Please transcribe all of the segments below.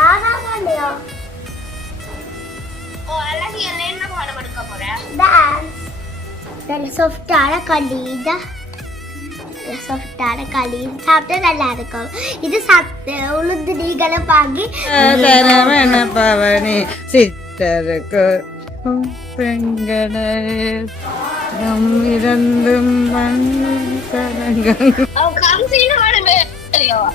ஆறாமலையோ என்ன பாடம் எடுக்க போறேன்? டான்ஸ். நல்ல சாஃப்டான களி சாஃப்டான களி சாப்பிட்டா நல்லா இருக்கும். இது சாப்பிட்டு உளுந்து நீங்களும் வாங்கி சரவண பவனி சித்தருக்கு பெண்களே இருந்தும்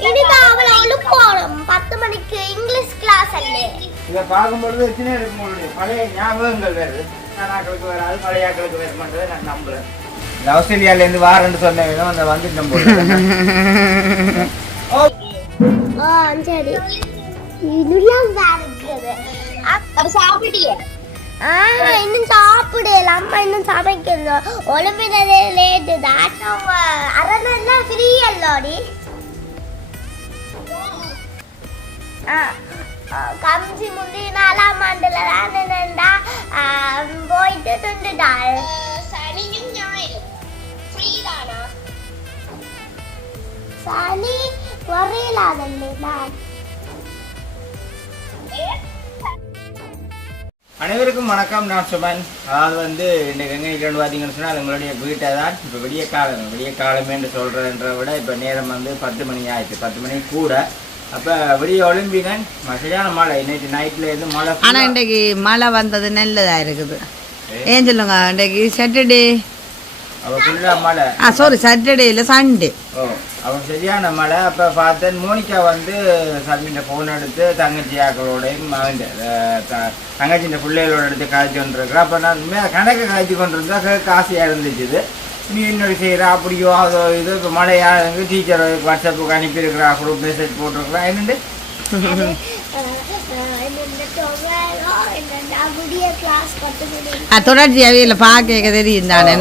இனிதான் அவளை எழுப்பணும் 10 மணிக்கு இங்கிலீஷ் கிளாஸ் அல்லே. இதை பார்க்கும்பொழுது சின்ன இருக்கும்போது பழைய ஞாபகங்கள் வருது. நாக்களுக்கு வராது, பழைய ஆக்களுக்கு வர மாட்டேன் நான் நம்புறேன். இந்த ஆஸ்திரேலியாவிலேருந்து வாரன்னு சொன்ன விதம் அந்த வந்துட்டோம் போது. சரி இன்னும் இருக்குது. சாப்பிட்டியே? இன்னும் சாப்பிடல. அம்மா இன்னும் சமைக்கணும். ஒலிம்பியதே லேட்டு தான். அரைநாள் ஃப்ரீ அல்லோடி. கம்சி முந்தி 4ஆம் ஆண்டுல என்னண்டா போயிட்டு துண்டுட்டாள். சனியும் ஞாயிறும் ஃப்ரீ தானா? சனி வரையிலாதல்லே நான். அனைவருக்கும் வணக்கம். நான் சுமன். அதாவது வந்து இன்றைக்கு எங்கே இல்லைன்னு பார்த்தீங்கன்னு சொன்னால் எங்களுடைய வீட்டை தான் இப்போ விடிய காலமே என்று சொல்கிறன்ற விட இப்போ நேரம் வந்து 10 மணி ஆயிடுச்சு. 10 மணி கூட. அப்போ விடிய ஒலிம்பிகன் சரியான மழை. இன்னைக்கு நைட்டில் இருந்து மழை. ஆனால் இன்றைக்கு மழை வந்தது நல்லதாக இருக்குது. ஏன் சொல்லுங்க, இன்றைக்கு சாட்டர்டே. அவள் ஃபுல்லாக மழை. சாரி, சாட்டர்டே இல்லை, சண்டே. அவன் சரியான மழை. அப்போ பார்த்தேன் மோனிகா வந்து சர்மின்ற ஃபோன் எடுத்து தங்கச்சியாக்களோடையும் தங்கச்சின்ற பிள்ளைகளோட எடுத்து காய்ச்சி கொண்டிருக்கிறேன். அப்போ நான் கணக்கு காய்ச்சி கொண்டிருந்தா காசியாக இருந்துச்சு. நீ இன்னொரு செய்கிறா அப்படியோ அதோ இது. இப்போ மழையாக டீச்சர் வாட்ஸ்அப்புக்கு அனுப்பியிருக்கிறா, குரூப் மெசேஜ் போட்டிருக்கிறா. என்னண்டு தொடர்ச்சியாகவே இல்லை பார்க்க தெரியும் தானே.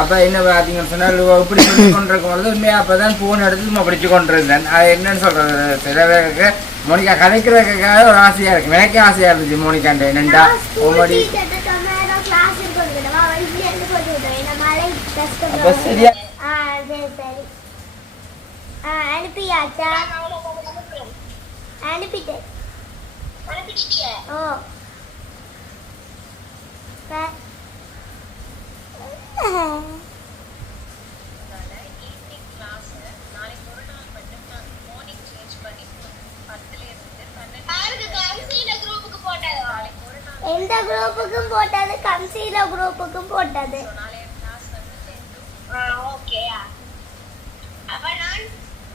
அப்போ என்ன பார்த்தீங்கன்னு சொன்னால் இப்படி சொல்லி கொண்டிருக்கும் பொழுது உண்மையாக அப்போ தான் ஃபோன் எடுத்து சும்மா பிடிச்சி கொண்டிருந்தேன். அது என்னன்னு சொல்கிறது, சில பேருக்கு மோனிகா கதைக்கிறதுக்காக ஒரு ஆசையாக இருக்குது. எனக்கே ஆசையாக இருந்துச்சு மோனிகாண்ட என்னண்டா ஓமடி. அப்போ சரியா அனுப்பியாச்சா? அனுப்பிட்டேன். எந்த குரூப்புக்கும் போட்டது, கம்சீல குரூப்புக்கும் போட்டது. ஓகே. அப்ப நான்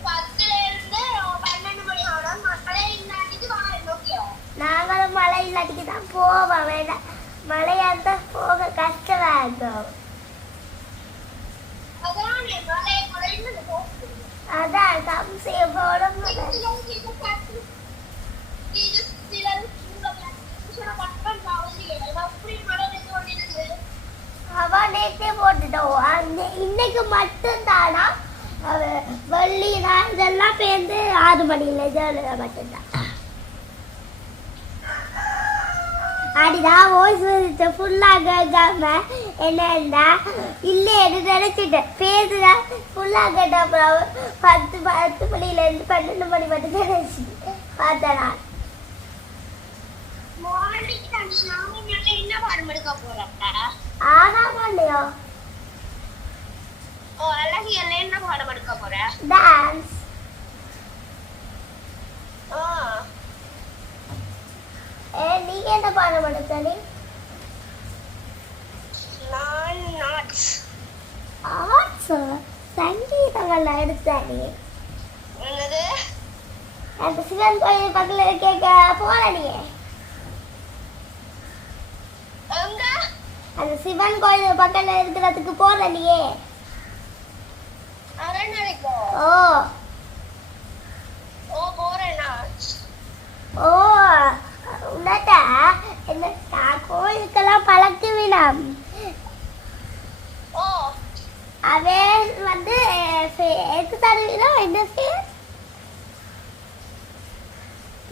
10 இருந்து 12 மணி வரை மழை இல்லாட்டிக்கு வரேன். ஓகே. நாங்களும் மழை இல்லாட்டிக்கு தான் போவோம். வேண்டாம், மழையா இருந்தா போக கஷ்டமா இருக்கும். அதான் கம்சிய போடும். அவ நேற்றே போட்டுட்டோம். இன்னைக்கு மட்டும் தானா வெள்ளி நாள் இதெல்லாம் சேர்ந்து 6 மணியில மட்டும்தான். அடிதான் வாய்ஸ் ஃபுல்லாக கேட்காம என்னன்னா இல்லை என்று நினைச்சிட்டேன். பேசுதா ஃபுல்லாக கேட்ட அப்புறம் 10 மணிலேருந்து 12 மணி மட்டும் நினைச்சிட்டு பார்த்தேன் நான். என்ன பாடம் எடுக்க போறப்ப? ஆனாமா இல்லையோ அழகியல்ல என்ன பாடம் எடுக்க போற? டான்ஸ். நீங்க என்ன பாடம் எடுத்தீங்க? நான் ஆர்ட்ஸ். ஆர்ட்ஸ் சங்கீதங்கள் எடுத்தீங்க. என்னது? அந்த சிவன் கோயில் பக்கத்துல கேட்க போறீங்க? எங்க? அந்த சிவன் கோயில் பக்கத்துல இருக்கிறதுக்கு போறீங்க? அரண்மனைக்கோ? ஓ போறேனா? ஓ உன்னட்டா என்ன கோயிலுக்கெல்லாம் பழக்க வேணாம். ஓ அவன் வந்து எது தருவீனா என்ன பேர்?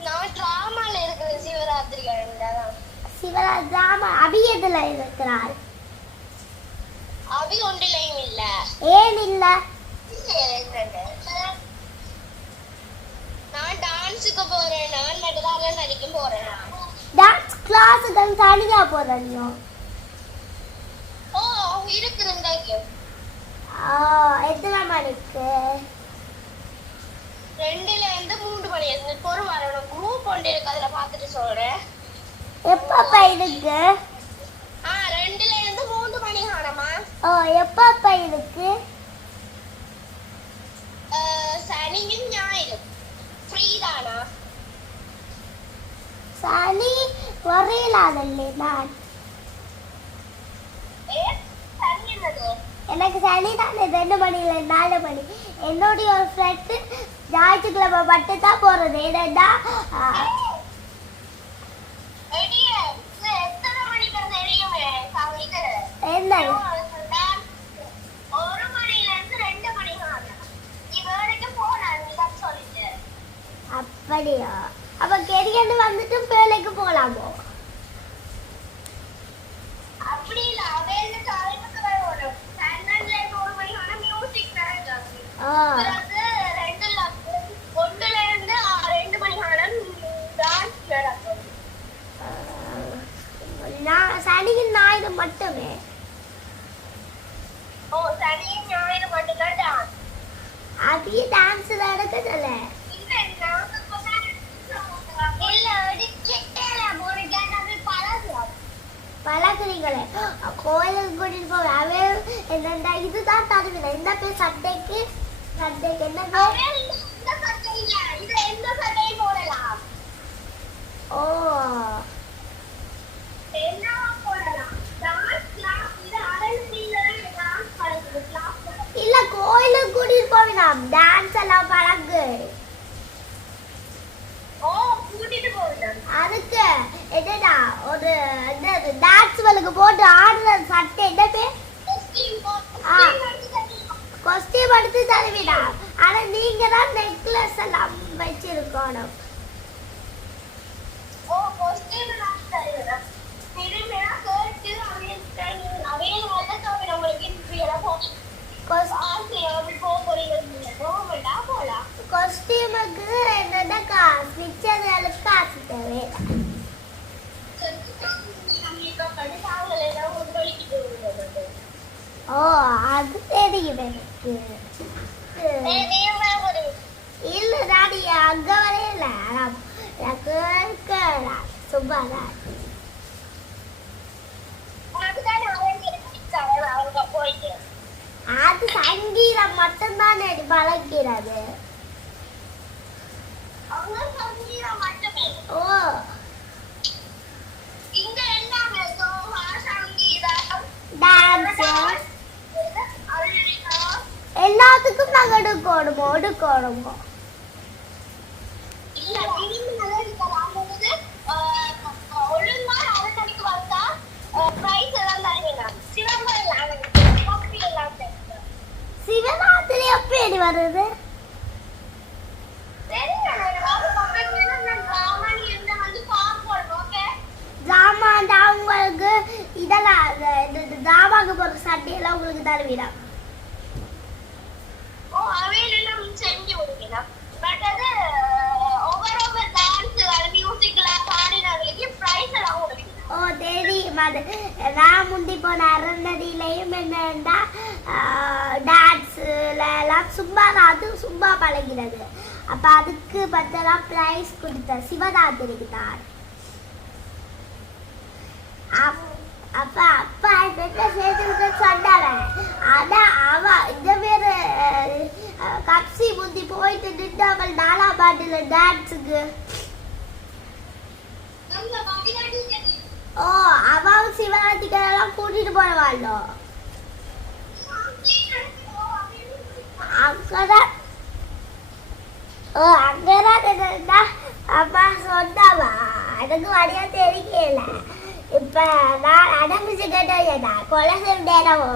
நான் டிராமால இருக்கிற சிவராத்திரி கிழமைதான். சிவராத்திரி அபியதுல இருக்கிறாள். அபி ஒன்றிலையும் இல்ல. ஏன் இல்ல? டான்ஸுக்கு போறேன் நான் நடுவாக நடிக்கும் போறேன் டான்ஸ் கிளாஸுக்கு தனியா போறீங்க? ஓ இருக்குதுண்டாக்கி எத்தனை மணிக்கு? 2ல இருந்து 3 மணி ஒரு வரணும் குரூப் ஒன்று இருக்கு அதுல பார்த்துட்டு சொல்றேன். எப்பப்பா இருக்கு? 2ல இருந்து 3 மணி ஆனமா. எப்பப்பா இருக்கு? சனியும் ஞாயிறு ஃப்ரீ தானா? சனி வரையிலாதல்லே நான். சனி என்னது? எனக்கு சனி தானே 2 மணில 4 மணி. என்னுடைய ஒரு ஃப்ரெண்டு ஞாயிற்றுக்கிழமை மட்டும் தான் போறது. ஏன்னா எத்தனை மணிக்கு தெரியுமே என்ன 1 மணில இருந்து 2 மணி ஆகும். இவருக்கு போலாம் சொல்லிட்டு. அப்படியா? அப்ப கெரியன்னு வந்துட்டு வேலைக்கு போலாமோ? அப்படி இல்ல அவேல டைமுக்கு வரணும். 12ல இருந்து 1 மணி ஆனா மியூசிக் நடக்குது. பிறகு 1ல இருந்து 2 மணி ஆனா டான்ஸ் நடக்கும். நான் சனியும் ஞாயிறு மட்டுமே. சனி ஞாயிறு மட்டும் தான் டான்ஸ். அதே டான்ஸ் நடக்குதுல்ல? பழகுறீங்களே கோயிலுக்கு கூட்டிட்டு போவேன். என்னண்டா இதுதான் தருவில்லை. இந்த பேர் சட்டைக்கு என்ன பேர்? ஓ இல்ல கோயிலுக்கு கூட்டிட்டு போவேன். டான்ஸ் எல்லாம் பழகு. அதுக்கு என்னடா ஒரு டான்ஸ் வலுக்கு போட்டு ஆடுற சட்டை என்ன பேர்? கொஸ்டியூம் எடுத்து தருவிடா. ஆனா நீங்க தான் நெக்லஸ் எல்லாம் வச்சிருக்கணும். கொஸ்டியூமுக்கு என்னடா காசு மிச்சதுக்கு காசு தேவை. அது தெரியும் எனக்கு. இல்ல நாடி அங்க வரையில சும்மாதான். அது சங்கீதம் மட்டும்தான் பழக்கிறது. எல்லாத்துக்கும் நாங்க எடுக்கணுமோ? சிவராத்திரி எப்படி வருது? ஜாமான் உங்களுக்கு இதெல்லாம் ஜாமாக்கு போற சட்டையெல்லாம் உங்களுக்கு தருவீடா? செஞ்சு கொடுக்கலாம். பட் அது ஒவ்வொரு டான்ஸ் மியூசிக்ல பாடினவங்களுக்கு பிரைஸ் எல்லாம் கொடுக்கலாம். தெரியும். அது நான் முந்தி போன அறநடியிலையும் என்னன்னா டான்ஸ்ல எல்லாம் சும்மா பழகிறது. அப்ப அதுக்கு பத்தெல்லாம் பிரைஸ் கொடுத்த சிவராத்திரிக்கு தான். அப்பா சேர்த்து சொன்னாரன். ஆனா அவ இந்த பேரு கப்சி முந்தி போயிட்டு நின்றவள் 4ஆம் ஆண்டுல டான்ஸுக்கு. அவன் சிவராத்திரிக்கெல்லாம் கூட்டிட்டு போனவாளோ? அங்கதான் என்னன்னா அம்மா சொன்னாவா. எனக்கு வழியா தெரியல. இப்ப நான் அடம்பிச்சு கேட்டா கொலை நேரம்.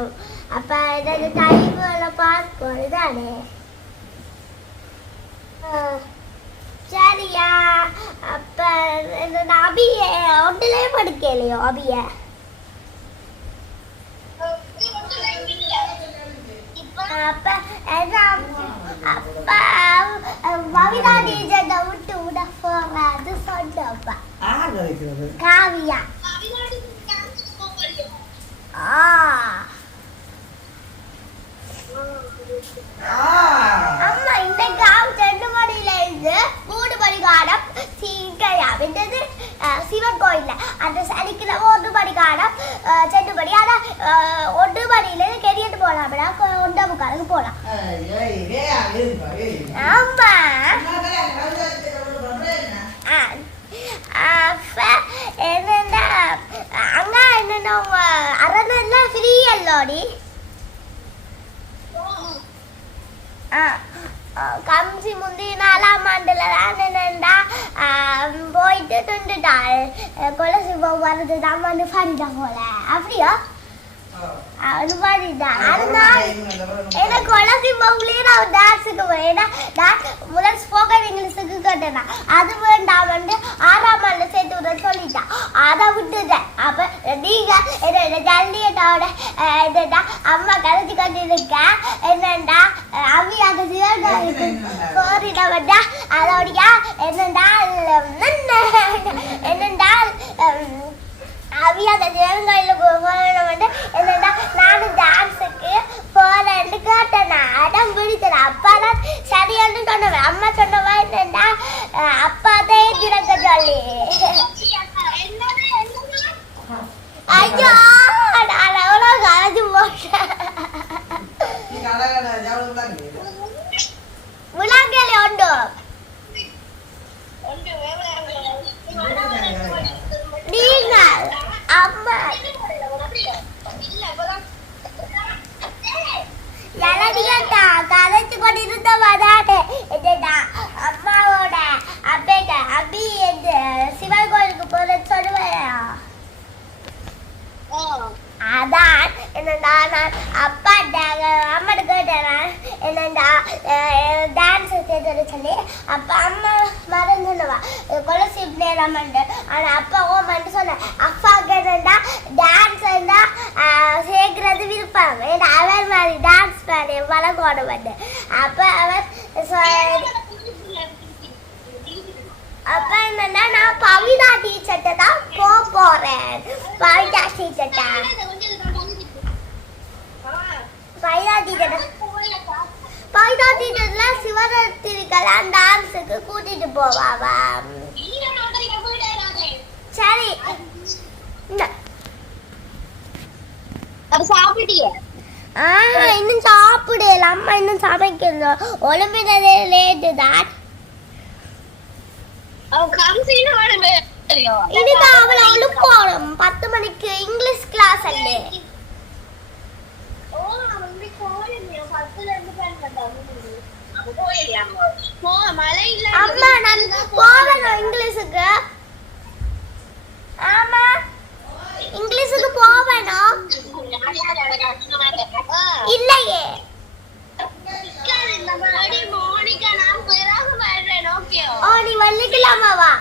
அப்ப எனக்கு டைம் பாஸ்போர்ட் தானே. சரியா? அப்ப அபிய ஒன்றுலயே படுக்கலையோ? அபிய அப்ப அப்ப மவிதா டீச்சர் விட்டு கதைக்கிறது காவியா அம்மா இந்த காவு 2 மணில இருந்து 3 மணி காலம் சீக்கிரம் சிவன் கோயில்ல அந்த சனிக்கிழமை 1 மணி காலம் 2 மணி ஆனா 1 மணில இருந்து கெடிட்டு போலாம் 1:45 போலாம். ஆமா என்னன்னா அங்க என்னன்னா அரண்மனைலாம் ஃப்ரீ அல்லோடி. கம்சி முந்தி 4ஆம் ஆண்டுல தான் என்னண்டா போயிட்டு துண்டுட்டாள் கொலசி வருது தான் ஃபரிதா போல அப்படியா எனக்கு கொலசி போகலையே நான் டான்ஸுக்கு போறேன். நான் முதல் ஸ்போக்கன் இங்கிலீஷுக்கு கேட்டேன். அது வேண்டாம் 6ஆம் ஆண்டுல சேர்த்து விட சொல்லிட்டான். அதை விட்டுட்டேன். அப்ப நீங்க என்ன ஜல்லியட்டோட என்னடா அம்மா கலைச்சு கொண்டிருக்க என்னண்டா அம்மியாக சிவகாரிக்கு கோரினவண்டா அதோடைய என்னண்டா என்னண்டா அவியாக சிவகாரியில் போனவன்ட்டு என்னண்டா நானும் டான்ஸுக்கு போறேன்னு கேட்டேன். அடம் பிடிச்சேன். அப்பா தான் சரியானு சொன்னவன். அம்மா சொன்னவா என்னண்டா அப்பா தான் திறக்க சொல்லி ஐயோ நான் எவ்வளோ கரைச்சு போட்டேன். முழாங்கேலி உண்டு நீங்க அம்மா எலடியாட்டா கதைச்சு கொண்டு இருந்த வராட்டே என்னடா அம்மாவோட அப்பேட்ட அபி இந்த சிவன் கோயிலுக்கு போற சொல்லுவேன். அதான் என்னடா நான் அப்பாட்ட அம்மாட்ட கேட்டேன் என்னடா டான்ஸ் சேர்த்து சொல்லி அப்பா அம்மா மறந்துடுவா கொலசி நேரமண்டு. ஆனால் அப்பா ஓமன்ட்டு சொன்னேன் அப்பாவுக்கு என்னடா டான்ஸ் சேர்க்கறது விருப்பம். ஏன்னா அவர் மாதிரி டான்ஸ் மாதிரி வளர்க்கோட வந்து அப்போ அவர் அப்ப என்னன்னா நான் பவிதா டீச்சர்ட்ட தான் போறேன். பவிதா டீச்சர்ட்ட பவிதா டீச்சர்ல சிவராத்திரிக்கெல்லாம் டான்ஸுக்கு கூட்டிட்டு போவாவா. சரி இன்னும் சாப்பிடல. அம்மா இன்னும் சமைக்கணும். ஒலிம்பியதே லேட்டு தான். இதுதான் அவளை எழுப்பணும் 10 மணிக்கு இங்கிலீஷ் கிளாஸ் அல்லே. அம்மா நான் போவேணும் இங்கிலீஷுக்கு. ஆமா இங்கிலீஷுக்கு போவேணும். இல்லையே ஓ நீ வெள்ளிக்கிழமை வா.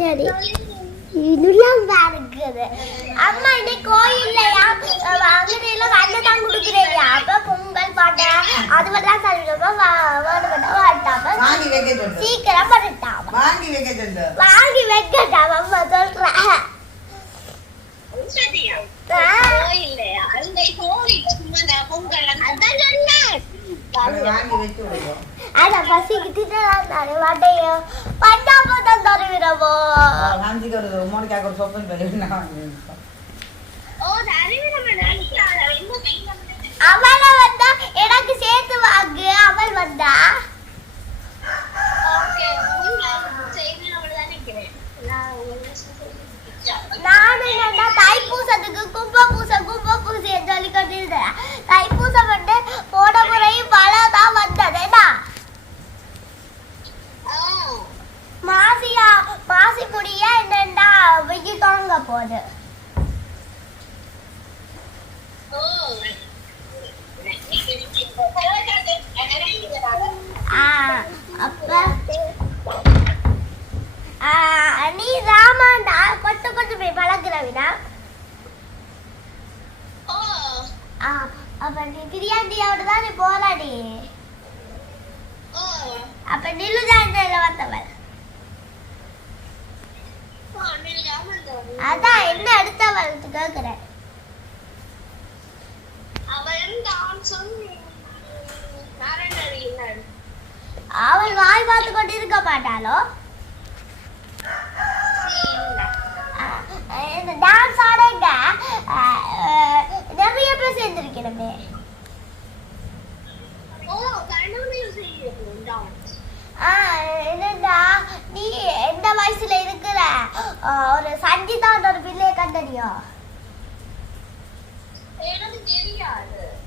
சரி இதுலாம் இருக்குது. அம்மா இன்னைக்கு கோயில்லையா அங்கனையெல்லாம் வண்ணை தான் கொடுக்குறேன். அப்ப பொங்கல் பாட்டை அது மட்டும் சொல்லிடுமா வாட்டாம சீக்கிரம் பண்ணிட்டாம வாங்கி வைக்கட்டாம அம்மா சொல்றேன். அட பசிக்கிட்டு வாட்டையோ பஞ்சாபத்தான் தருவிடவோ அவளை வந்தா எனக்கு சேர்த்து வாங்கு. அவள் வந்தா நானும் என்னன்னா தைப்பூசத்துக்கு கும்பபூசம் சொல்லி கொண்டிருந்தேன். தைப்பூசம் வந்து போன முறையும் பழம் வந்ததுடா. மாசி முடிய என்னண்டா வெயில் தொடங்க போகுது. அப்ப நீ ராமாண்டா கொஞ்சம் போய் பழகுறவினா. அப்ப நீ பிரியாண்டியோட தான் நீ போராடி. அப்ப நிலுதாண்டல வந்தவள் அதான் என்ன அடுத்தவள் கேக்குறேன். அவள் வாய் பார்த்து கொண்டு இருக்க மாட்டாளோ? இந்த டான்ஸ் ஆடுங்க நிறைய பேர் சேர்ந்துருக்கணுமே. என்னடா நீ எந்த வயசுல இருக்கிற? ஒரு சஞ்சிதான் ஒரு பிள்ளைய கண்டனியோ?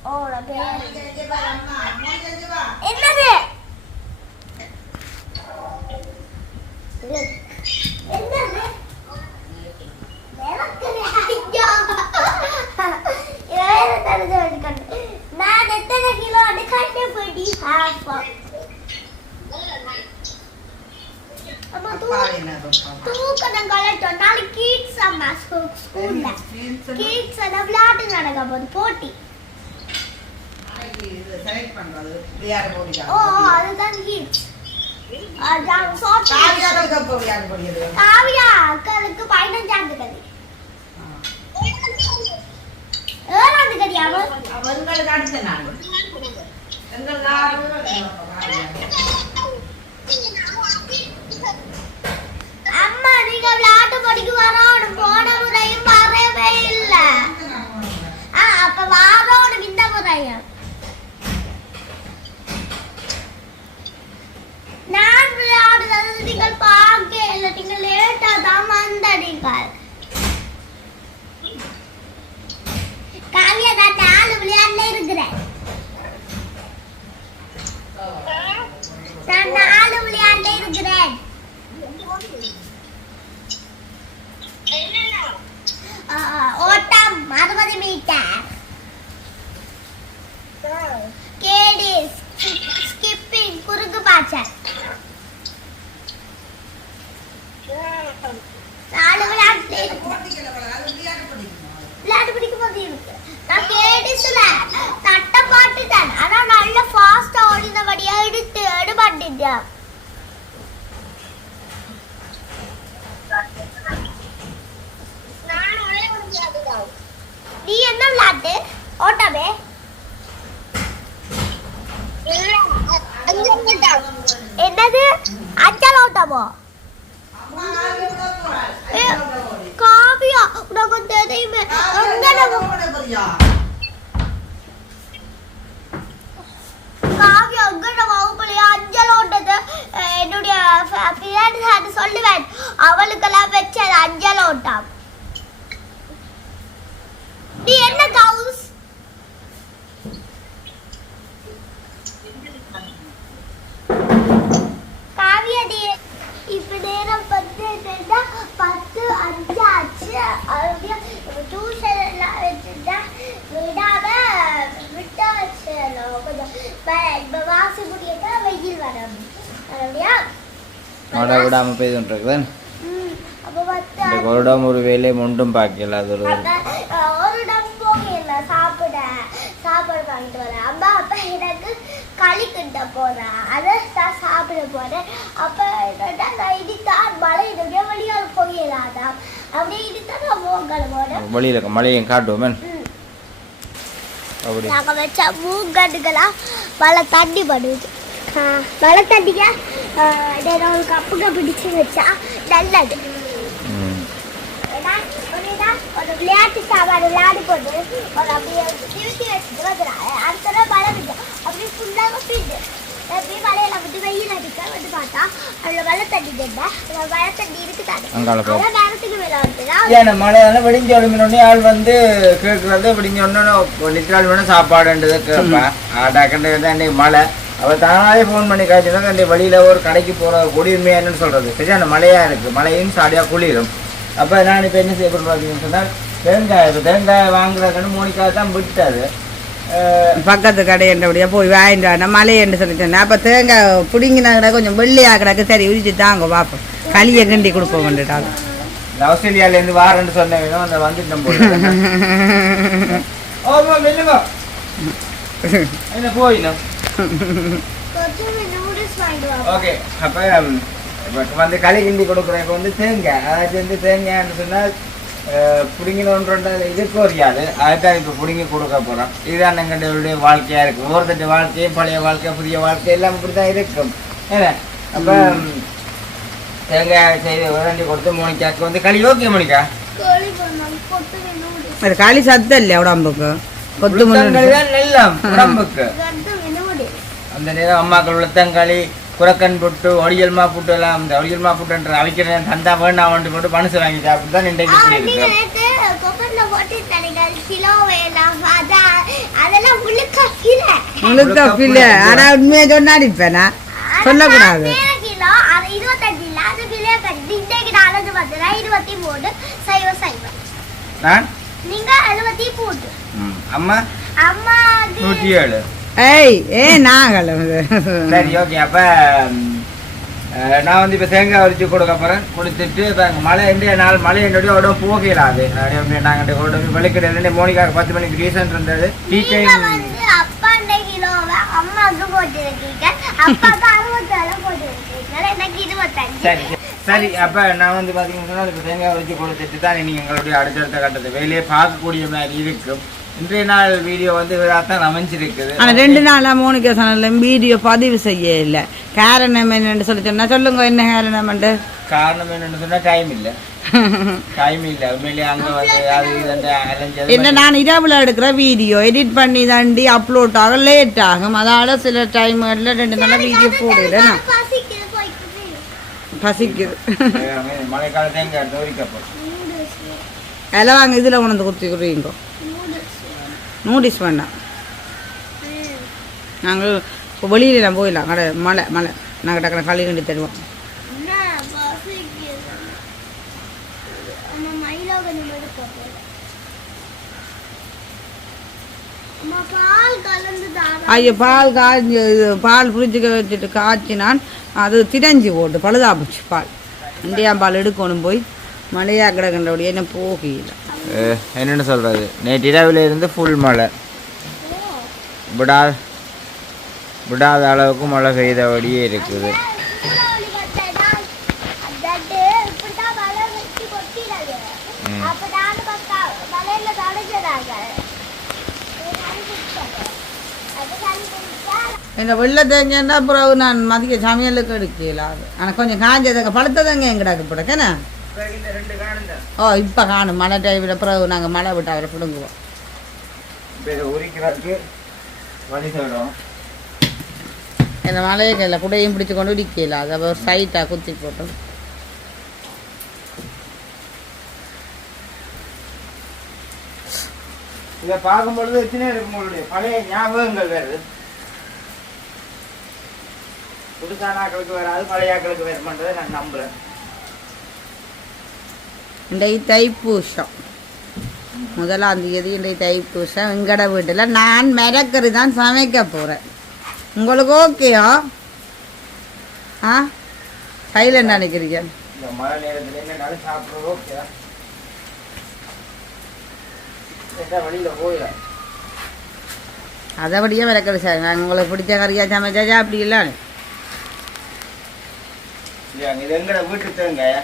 ஓ என்னது என்னது நான் எத்தனை கிலோ கட்ட போட்டி தூக்கணும் கலட்டும். நாளைக்கு கிட்ஸ் அம்மா ஸ்கூல்ல கிட்ஸ் விளையாட்டு நடக்க போகுது போட்டி. ஓ அதுதான் கிட்ஸ். காவியா அக்களுக்கு 15ஆம் தேதி 7ஆம் தேதி அவங்களுக்கு அடுத்த நாள். அம்மா நீங்க விளையாட்டு போட்டிக்கு வரணும். போன முறையும் வரவே இல்லை. அப்ப வரணும் இந்த முறையும். நான் விளையாடுறது நீங்கள் பார்க்கல. நீங்கள் லேட்டா தான் வந்தீங்கள். காவியா தான் 4 விளையாட்டுல இருக்கிறேன். நான் 4 விளையாட்டுல இருக்கிறேன். ஓட்டம் 60 மீட்டர், கேடி, ஸ்கிப்பிங், குறுக்கு பாய்ச்சல். 4 விளையாட்டு பிடிக்கும் போது இருக்கு. நான் கேடிஸ்ல தட்ட பாட்டுட்டேன். ஆனா நல்ல ஃபாஸ்டா ஓடினபடியா எடுபட்டுட்டேன். நீ என்ன விளையாட்டு? ஓட்டமே என்னது? அஞ்சல் ஓட்டமோ? காவியா உனக்கு தெரியுமே காவியா உங்கட வகுப்புலையா அஞ்சல் ஓட்டது என்னுடைய பிள்ளைன்னு சொல்லுவேன். அவளுக்கெல்லாம் வச்சது அஞ்சல் ஓட்டம். நீ என்ன கவுஸ்? காவியா நீ இப்ப நேரம் 10:05 ஆச்சு. டியூஷன் எல்லாம் வச்சுட்டா விடாம விட்டா வச்சு கொஞ்சம் இப்ப வாசி முடியட்டா வெயில் வரும் அப்படியா மழை விடாம பெய்துன்றது. அப்போ வருடம் ஒரு வேலையை ஒன்றும் பார்க்கல. அது ஒரு இடம் போகல சாப்பாடு வாங்கிட்டு வரேன். அம்மா அப்பா எனக்கு களி கிட்ட போறேன். அதை நான் சாப்பிட போறேன். அப்ப நான் இடித்தான் மழை இதோட வெளியால் போயிடாதான். அப்படியே இடித்தான் நான் மூங்கல் போனேன். வெளியில மழையும் காட்டுவோமே. நாங்க வச்ச மூங்கட்டுக்கெல்லாம் மழை தண்ணி படுது. மழை தண்ணிக்க ஒரு கப்புக்கு பிடிச்சு வச்சா நல்லது. ஒரு விளையாட்டு சாப்பாடு விளையாடி போட்டு ஒரு அப்படியே திருத்தி வச்சுட்டு வந்துடுறாங்க. அடுத்த மழை விடும் அப்படியே ஃபுல்லாக போயிட்டு அப்படியே மழையில வந்து வெயில் அடிக்க வந்து பார்த்தா அதில் மழை தண்ணி மழை தண்ணி இருக்குதாங்க. அதான் நேரத்துக்கு மேலே வந்துடுறா. மழை வெடிஞ்ச ஒழுங்கினோடனே ஆள் வந்து கேட்கறது வெடிஞ்ச உடனே நித்திராள் வேணும் சாப்பாடுன்றதை கேட்பேன். டாக்டர் தான் இன்னைக்கு மழை. அவள் தானாவே ஃபோன் பண்ணி காய்ச்சினா அந்த வழியில் ஒரு கடைக்கு போகிற குடியுரிமையா என்னன்னு சொல்கிறது. சரியான மழையாக இருக்குது. மழையும் சாடியாக குளிரும். அப்போ நான் இப்போ என்ன செய்ய பார்த்தீங்கன்னு சொன்னால் தேங்காய் வாங்குறதுன்னு மோனிக்காக தான் விட்டாது. பக்கத்து கடை என்றபடியா போய் வாங்கிட்டு மழை என்று சொல்லிட்டேன். அப்போ தேங்காய் பிடிங்கினா கிடக்கு கொஞ்சம் வெள்ளையாக கிடக்கு. சரி உரிச்சு தாங்க பார்ப்போம். களியை கிண்டி கொடுப்போம் வந்துட்டாங்க. ஆஸ்திரேலியாவிலேருந்து வாரன்னு சொன்னேன். அந்த வந்துட்டோம் போய் ஓமா மெல்லுங்க என்ன போயிடும். ஓகே அப்போ இப்போ வந்து களி கிண்டி கொடுக்குறதுக்கு வந்து தேங்காய் அதாச்சும் வந்து தேங்காய்னு சொன்னால் பிடிங்கினோன்ற இதுக்கு வரையாது அதுதான் இப்போ பிடிங்கி கொடுக்க போகிறோம். இதுதான் எங்களுடைய வாழ்க்கையாக இருக்குது. ஒவ்வொருத்தட்ட வாழ்க்கையும் பழைய வாழ்க்கை புதிய வாழ்க்கை எல்லாம் இப்படி தான் இருக்கும். ஏன்னா அப்போ தேங்காய் செய்து உரண்டி கொடுத்து மோனிக்காக்கு வந்து களி ஓகே மோனிக்கா அது களி சத்தம் இல்லையா உடம்புக்கு கொத்து நெல்லம் உடம்புக்கு அந்த நேரம் அம்மாக்கள் உளுத்தங்களி குரக்கன் புட்டு ஒடியல்மா புட்டு எல்லாம் அந்த ஒடியல்மா புட்டுன்ற அவிக்கிற தந்தா வேணாம் வந்து போட்டு மனசு வாங்கி சாப்பிட்டு தான் இன்றைக்கு ஆனா உண்மையை சொன்னா அடிப்பேனா சொல்லக்கூடாது. அம்மா 107. ஏய் ஏ நாங்கள் சரி ஓகே அப்போ நான் வந்து இப்போ தேங்காய் உரிச்சு கொடுக்க போகிறேன். கொடுத்துட்டு இப்போ மழை இந்திய நாள் மழை என்னுடைய உடம்பு போகலாது அப்படியே நாங்கள் உடம்பு வெளிக்கிட்ட மோனிக்காக 10 மணிக்கு ரீசன் இருந்தது டீ டைம் சரி சரி அப்போ நான் வந்து பார்த்தீங்கன்னா இப்போ தேங்காய் உரிச்சு கொடுத்துட்டு தான் நீங்கள் எங்களுடைய அடுத்தடுத்த கட்டத்தை வேலையை பார்க்கக்கூடிய மாதிரி இருக்கும். இன்றைய நாள் வீடியோ வந்து தான் அமைஞ்சிருக்குது. ஆனால் 2 நாளாக மோனிகா சேனல்ல வீடியோ பதிவு செய்ய இல்லை. காரணம் என்னன்னு சொல்லி சொன்னா சொல்லுங்க. என்ன காரணம்ண்டு? காரணம் என்னன்னு சொன்னா டைம் இல்லை உண்மையிலேயே அங்கே வந்து அது அலைஞ்சது. என்ன நான் இரவில் எடுக்கிற வீடியோ எடிட் பண்ணி தாண்டி அப்லோட் ஆக லேட் ஆகும். அதால சில டைம்ல 2 நாளாக வீடியோ போடல. பசிக்குது மழைக்காலத்தை எங்க தோரிக்கப்போ எல்லாம் வாங்க இதில் உணர்ந்து கொடுத்துக்கிறீங்க. நோட்டீஸ் வேண்டாம். நாங்கள் இப்போ வெளியிலாம் போயிடலாம். கடை மழை நாங்கள் டக்குனு களி கண்டி தருவோம். ஐயோ பால் காய்ச்சி பால் ஃப்ரிட்ஜுக்கு வச்சுட்டு காய்ச்சினான் அது திடஞ்சி போட்டு பழுதா போச்சு பால். இண்டியாம் பால் எடுக்கணும் போய் மழையா கிடக்கின்றபடியே என்ன போகல. என்னென்னு சொல்கிறது நேற்று இரவில் இருந்து ஃபுல் மழை விடாத அளவுக்கு மழை பெய்தபடியே இருக்குது. இந்த வெள்ளை தேங்காய்னா அப்புறம் நான் மதிய சமையலுக்கு எடுக்கல. ஆனால் கொஞ்சம் காஞ்சதுங்க பழுத்ததுங்க எங்கடாக்கு போடக்கண்ணா. ஓ இப்போ காணும் மழை டைமில் பிறகு நாங்கள் மழை விட்டு அவரை பிடுங்குவோம். இந்த மழையை கையில் குடையும் பிடிச்சி கொண்டு உடிக்கல. அதை அப்புறம் சைட்டாக குத்தி போட்டோம். இதை பார்க்கும்பொழுது வச்சுனே இருக்கும் உங்களுடைய பழைய ஞாபகங்கள் வேறு. புதுசானாக்களுக்கு வராது பழையாக்களுக்கு வேறு பண்ணுறதை நான் நம்புகிறேன். இன்றைக்கு தைப்பூசம் 1ஆம் தேதி. இன்றைக்கு தைப்பூசம் எங்கட வீட்டில் நான் மிரக்கறி தான் சமைக்க போகிறேன். உங்களுக்கு ஓகேயா? ஆ கையில் என்ன நினைக்கிறீங்க? இந்த மழை நேரத்தில் என்னன்னாலும் சாப்பிட்றது ஓகே. வழியில் போயிட அதைபடியே மிரக்கறி சார். நான் உங்களுக்கு பிடிச்ச கறியா சமைச்சாச்சா அப்படி இல்லை. இது எங்கட வீட்டு தேங்காயா?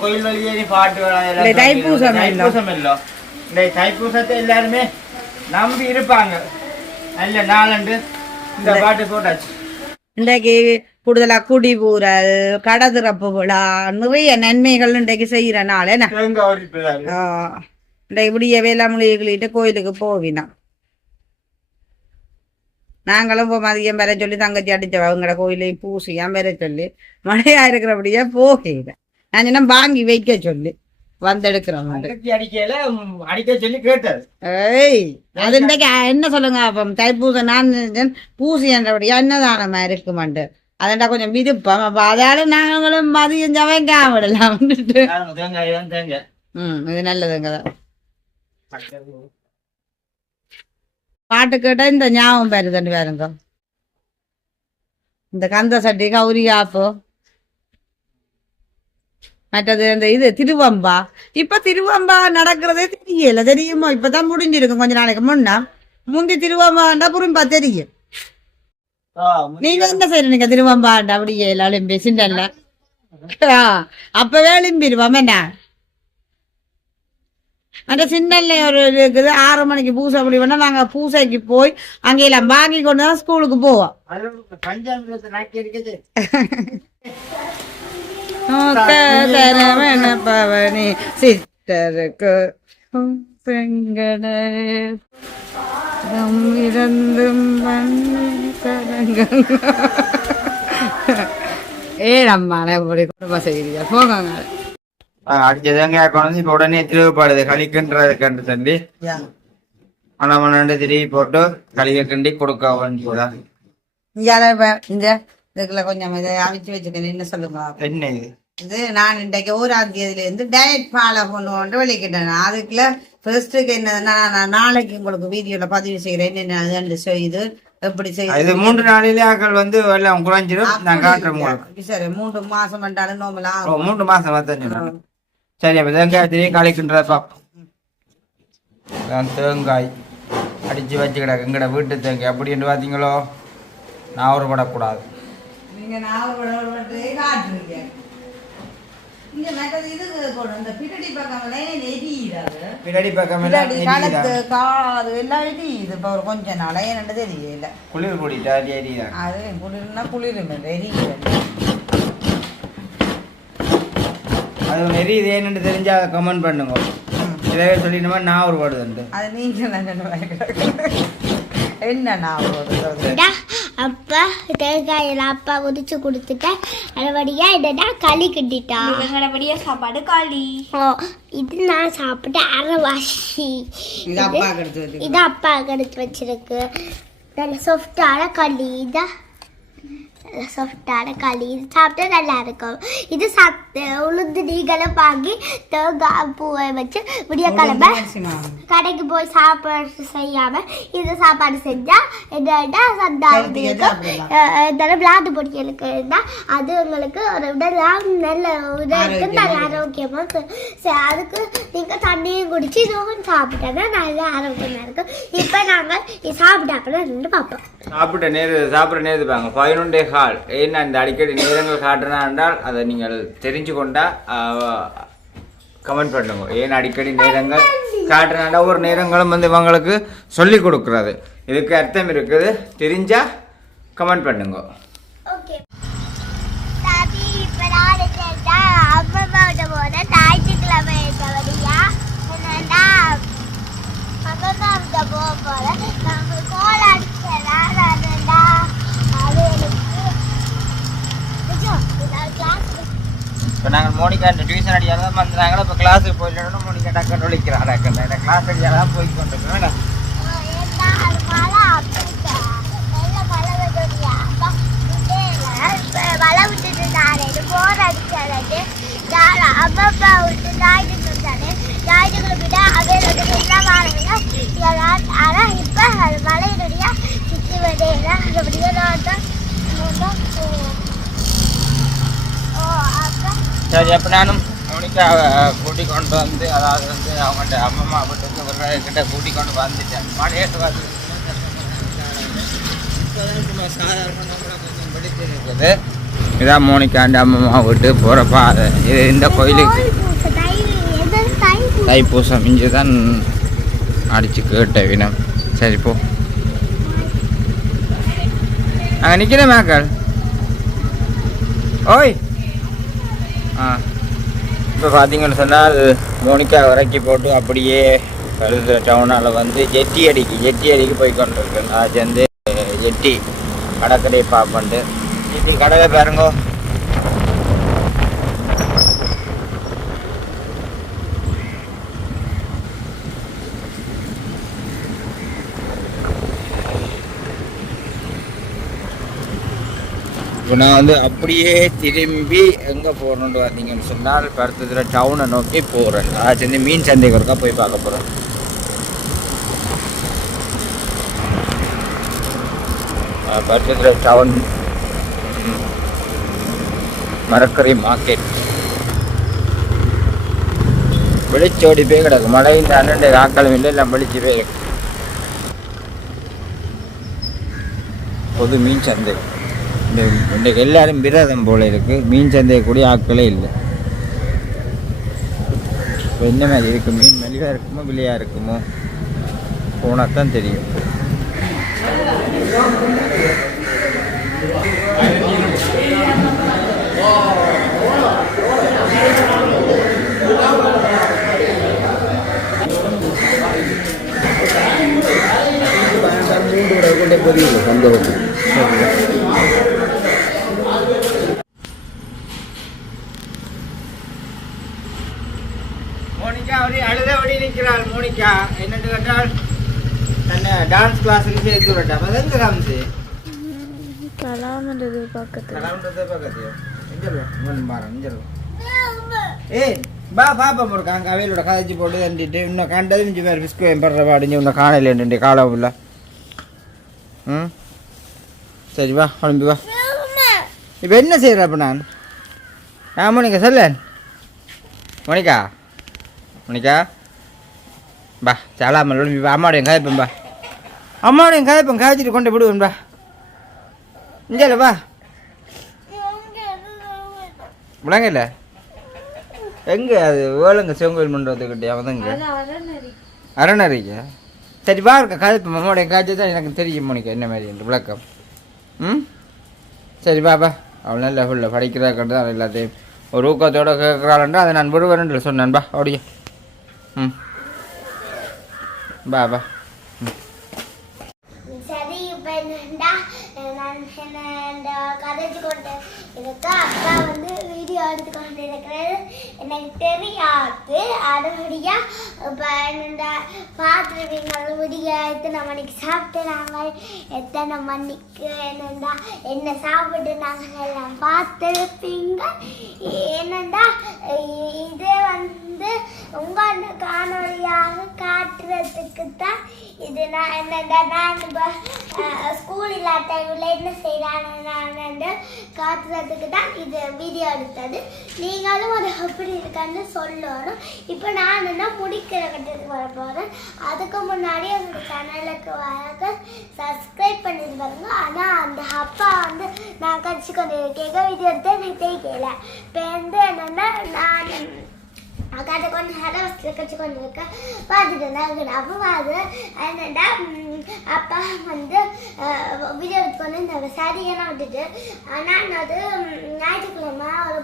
கோயில் வழியே பாட்டு தைப்பூசம் இல்லை. இந்த தைப்பூசத்தை எல்லாருமே நம்பி இருப்பாங்க. நல்ல நாளண்டு இந்த பாட்டு போட்டாச்சு. இன்றைக்கு கூடுதலாக குடி பூரல் கடை திறப்பு விழா நிறைய நன்மைகள் இன்றைக்கு செய்கிற நாள். என்ன இன்றைக்கு இப்படியே வேளாமொழிகிட்ட கோயிலுக்கு போவினா நாங்களும் இப்போ மதியம் வர சொல்லி தங்கச்சி அடிச்சவ அவங்களோட கோயிலையும் பூசியாம் வர சொல்லி மழையா இருக்கிறபடியே போகல. நான் என்ன வாங்கி வைக்க சொல்லி வந்தெடுக்கிறோம். அடிக்க சொல்லி கேட்டாரு. ஏய் அது இன்றைக்கு என்ன சொல்லுங்க அப்போ தைப்பூசம் நான் பூசி என்றபடியா என்னதானமா இருக்குமாண்டு அதண்டா கொஞ்சம் விருப்பம். அப்போ அதால நாங்களும் மதியம் சமைக்காம விடலாம். இது நல்லதுங்க தான். பாட்டு கேட்டால் இந்த ஞாபகம் பெறுதுன்னு வேறுங்க. இந்த கந்த சட்டி கௌரி ஆப்பு மற்றது இந்த இது திருவம்பா. இப்ப திருவம்பா நடக்கிறதே தெரியல. தெரியுமோ? இப்பதான் முடிஞ்சிருக்கும் கொஞ்ச நாளைக்கு முன்னா. முந்தி திருவம்பாண்டா புரிம்பா தெரியும். நீங்க என்ன செய்யறீங்க திருவம்பாண்டா அப்படியே எல்லாரும் பேசிண்டல்ல அப்பவே எழும்பிடுவோம் என்ன அந்த சின்னல்ல ஒரு இருக்குது 6 மணிக்கு பூசை அப்படி வேணா நாங்க பூசைக்கு போய் அங்கெல்லாம் வாங்கி கொண்டு தான் ஸ்கூலுக்கு போவோம். பவனி சித்தருக்கு ஏழம்மா குடும்ப செய்கிறீங்க போங்க அடிச்சதாங்க கொண்டு இப்ப உடனே திருவிப்பாடுது களிக்குன்றது கண்டு தம்பி மணமணண்டு திருவி போட்டு களியை கிண்டி கொடுக்க வேண்டியதான். இந்த இதுக்குள்ள கொஞ்சம் இதை அவிச்சு வச்சுக்கணும். என்ன சொல்லுங்க என்ன இது? இது நான் இன்றைக்கு 1ஆம் தேதியிலேருந்து டயட் ஃபாலோ கொண்டு வெளிக்கிட்டேன். அதுக்குள்ள ஃபர்ஸ்ட்டுக்கு என்னதுன்னா நான் நாளைக்கு உங்களுக்கு வீடியோல பதிவு செய்கிறேன். என்ன செய்து எப்படி செய்யுது இது 3 நாளிலே ஆக்கள் வந்து எல்லாம் குறைஞ்சிடும். நான் காட்டுறேன் சரி. 3 மாசம் பண்ணாலும் நோமலா 3 மாசம் தான். சரி அப்ப தேங்காய் திரி களிக்குன்ற பாப்போம். தேங்காய் அடிச்சு வச்சு கிடக்கு எங்கட வீட்டு தேங்காய் அப்படின்னு பார்த்தீங்களோ நாவரப்படக்கூடாது. நீங்க நாவரப்படே காட்டுறீங்க. இங்க மற்றது இது போடும் இந்த பின்னாடி பக்கங்களே எரியுது. பின்னாடி பக்கம் எல்லாம் காலத்து காது எல்லாம் எரியுது. இப்போ ஒரு கொஞ்ச நாளே என்னது தெரியல. குளிர் கூடிட்டா எரியுதா? அது குளிர்னா குளிருமே எரியுது. அது எரியுது ஏன்னு தெரிஞ்சா அதை கமெண்ட் பண்ணுங்க. இதே சொல்லிடுமா நான் ஒரு வருது அது நீங்க என்ன அப்பா தேங்காயெல்லாம் அப்பா உதிச்சு கொடுத்துட்டேன். அதுபடியா என்னன்னா களி கட்டிட்டா நல்லபடியா சாப்பாடு களி. இது நான் சாப்பிட்ட அரைவாசி. இது அப்பா எடுத்து வச்சிருக்கு. நல்ல சாஃப்டான களி. இதான் சாஃப்டான களி. இது சாப்பிட்டா நல்லா இருக்கும். இது சாப்பிட்டு உளுந்து நீங்களும் வாங்கி தேங்காய் பூவை வச்சு விடிய கிழமை கடைக்கு போய் சாப்பாடு செய்யாம இது சாப்பாடு செஞ்சா என்னன்னா சந்தாவுக்கு விளாட்டு பொடிகளுக்கு இருந்தால் அது உங்களுக்கு ஒரு உடலாம் நல்ல உடலுக்கு நல்ல ஆரோக்கியமாக. அதுக்கு நீங்கள் தண்ணியும் குடிச்சு இதுவும் சாப்பிட்டா நல்ல ஆரோக்கியமாக இருக்கும். இப்போ நாங்கள் சாப்பிட்டாப்பட ரெண்டு பார்ப்போம். சாப்பிட்ற நேரு பாங்க 11 கால். ஏன்னா இந்த அடிக்கடி நேரங்கள் காட்டுனா என்றால் அதை நீங்கள் தெரிஞ்சு கொண்டா கமெண்ட் பண்ணுங்க. ஏன் அடிக்கடி நேரங்கள் காட்டுனா ஒரு நேரங்களும் வந்து இவங்களுக்கு சொல்லி கொடுக்குறது இதுக்கு அர்த்தம் இருக்குது. தெரிஞ்சா கமெண்ட் பண்ணுங்க. ஓகே அம்மாவோட போத ஞாயிற்றுக்கிழமை இருந்தவரையா என்னன்னா அம்மாவோட போல நாங்கள் கோல் அடிச்சதா அதுண்டா அது எனக்கு இப்போ நாங்கள் மோனிகா இந்த டியூஷன் அடியால் தான் வந்துடுறாங்களோ. இப்போ கிளாஸுக்கு போயிடணும். மோனிகா டக்குன்னு ஒழிக்கிறான். டக்குன்னு கிளாஸ் அடியால் தான் போய் கொண்டிருக்கோம். மழை விட்டுட்டு நானே போர் அடிச்சாலே அம்மா அப்பா விட்டு ஞாயிற்றுக்கு வந்தானே ஞாயிற்றுக்கு விட அவையெல்லாம் வாரங்க. ஆனால் இப்போ அது மழையினுடைய சுற்றி வரையில அப்படியே சரி அப்போ நானும் மோனிகா கூட்டிக் கொண்டு வந்து அதாவது வந்து அவங்கள்ட்ட அம்மம்மா வீட்டுக்கு ஒரு கிட்ட கூட்டிக் கொண்டு வந்துட்டேன். மழையேட்டு வந்து இருக்குது. இதான் மோனிகாண்ட அம்மம்மா வீட்டு போகிற பாதை. இது இந்த கோயிலுக்கு தைப்பூசம் இஞ்சி தான் அடிச்சு கேட்ட வினம். சரி போ அங்கே நிற்கிறேன் மேக்கள். ஓய் இப்போ பார்த்தீங்கன்னு சொன்னால் மோனிகா இறக்கி போட்டு அப்படியே கழுது டவுனால் வந்து ஜெட்டி அடிக்கு போய் கொண்டு இருக்கு. நான் சேர்ந்து ஜெட்டி கடற்கரையை பார்ப்பண்டு ஜெட்டி கடலை பாருங்கோ. இப்போ நான் வந்து அப்படியே திரும்பி எங்கே போகணுன்னு பார்த்தீங்கன்னு சொன்னால் பருத்தத்தில் டவுனை நோக்கி போகிறேன். அது சேர்ந்து மீன் சந்தைக்கு ஒருக்கா போய் பார்க்க போகிறேன். பருத்தத்தில் டவுன் மரக்கறி மார்க்கெட் வெளிச்சோடி போய் கிடக்கு. மழை இந்த 12 காக்களும் இல்லை எல்லாம் வெளிச்சு போய் பொது மீன் சந்தை. இன்றைக்கு எல்லாரும் விரதம் போல இருக்குது. மீன் சந்தை கூடிய ஆட்களே இல்லை. இப்போ என்ன மாதிரி இருக்குது? மீன் மலிவாக இருக்குமோ விலையாக இருக்குமோ போனால் தான் தெரியும். புரியுது சந்தோஷம். மோனிகா ஒரு அழுதபடி நிற்கிறாள். மோனிகா என்னென்று கேட்டால் தன்னை டான்ஸ் கிளாஸுக்கு சேர்த்து விடட்டா. அது எங்கே காமிச்சு? கலாமன்றது பக்கத்துல. கலாமன்றது பக்கத்தையோ இங்கே பாரு இங்கே ஏய் பா பாப்பா போடுக்காங்க அவையிலோட கதைச்சி போட்டு தண்டிட்டு இன்னும் கண்டது மிஞ்சி வேறு பிஸ்கோ படுற பாடிஞ்சு இன்னும் காணலேன்ட்டு காலம் இல்லை. ம் சரி வா கிளம்பி வா. இப்போ என்ன செய்கிற அப்போ நான் மோனிகா சொல்லேன். மோனிகா மோனிகா பா சாலாமல் விளம்பி பா. அம்மாவோடையும் காய்ப்பேன் பா. அம்மாவோடையும் காய்ப்பேன் காய்ச்சிட்டு கொண்டு விடுவேன் பா. இங்கே வா விளங்க இல்லை எங்கே அது வேளுங்க செங்கோயில் மண்டபத்துக்கிட்டே அவதங்க அரணறிக்கா. சரி வா இருக்க காய்ப்பு அம்மாவோடைய காய்ச்சி தான் எனக்கு தெரியும் மோனிகா என்ன மாதிரி என்று விளக்கம். ம் சரி பாப்பா அவள் நல்ல ஃபுல்ல படிக்கிறாக்கிறது தான் எல்லாத்தையும் ஒரு ஊக்கத்தோடு கேட்குறாள்ன்றா அதை நான் விடுவேன் சொன்னேன் பா அப்படியே. ம் பா பா. சரி இப்போ என்னண்டா நான் என்ன கதைச்சு கொண்டு எனக்கு அக்கா வந்து வீடியோ எடுத்து கொண்டு இருக்கிறது எனக்கு தெரியாது. அடுபடியாக இப்போ என்னண்டா பார்த்துருவீங்க வீடியோ எத்தனை மணிக்கு சாப்பிட்டு நாங்கள் எத்தனை மணிக்கு என்னண்டா என்ன சாப்பிட்டு நாங்கள் எல்லாம் பார்த்துருப்பீங்க. என்னண்டா இது வந்து உங்கள் காணொலியாக காட்டுறதுக்கு தான் இது. நான் என்னண்டா நான் இப்போ ஸ்கூல் இல்லாத டைமில் என்ன செய்கிறான்னு நான் காட்டுறதுக்கு தான் இது வீடியோ எடுத்தது. நீங்களும் அது எப்படி இருக்கான்னு சொல்லணும். இப்போ நான் என்ன முடிக்கிற கட்டத்துக்கு வர போகிறேன். அதுக்கு முன்னாடி அந்த சேனலுக்கு வர சப்ஸ்கிரைப் பண்ணிட்டு பாருங்க. ஆனால் அந்த அப்பா வந்து நான் கட்சி கொண்டு கேட்க வீடியோ எடுத்து எனக்கு தெரியல. இப்போ வந்து என்னென்னா நான் அக்காட்ட கொஞ்சம் ஹரவஸ்தில் கட்சி கொண்டு இருக்க பார்த்துட்டு இருந்தாங்க. அப்போ அது என்னடா அப்பா வந்து வீடியோ எடுத்து கொண்டு இந்த சரியான விட்டுட்டு நான் அது ஞாயிற்றுக்கிழமை ஒரு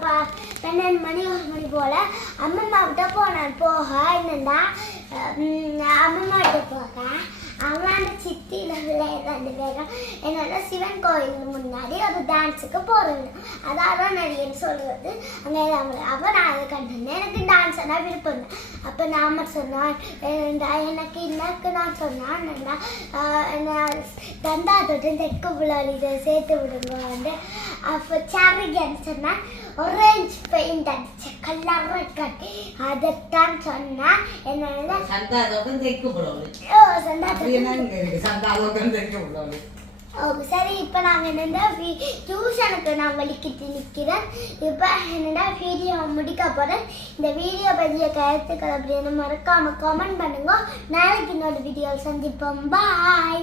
12 மணி 1 மணி போல் அம்மம்மா கிட்ட போனேன். போக என்னண்டா அம்மம்மா கிட்ட போகிறேன். அவன் சித்தியில் விளையாட 2 பேரும் என்னோட சிவன் கோயில் முன்னாடி ஒரு டான்ஸுக்கு போகிறேன். அதான் நிறையன்னு சொல்கிறது அங்கே அப்போ நான் அதை கண்டிருந்தேன். எனக்கு டான்ஸ் ஆனால் விருப்பம் இல்லை. அப்போ நாம சொன்னான் எனக்கு இன்னக்கு நான் சொன்னான் என்ன தந்தா தொட்டு தெற்கு புலாளி இதை சேர்த்து விடுங்க வந்து. அப்போ சரின்னு சொன்னால் ஆரஞ்சு பெயிண்ட் அடிச்ச கலர் கட்டி அதைத்தான் சொன்னேன். என்னன்னா சரி இப்போ நாங்கள் என்னென்னா டியூஷனுக்கு நான் வலிக்கிட்டு நிற்கிறேன். இப்போ என்னென்னா வீடியோ முடிக்க போகிறேன். இந்த வீடியோ பற்றிய கருத்துக்கள் அப்படின்னு மறக்காமல் கமெண்ட் பண்ணுங்க. நாளைக்கு இன்னொரு வீடியோ சந்திப்போம். பாய்.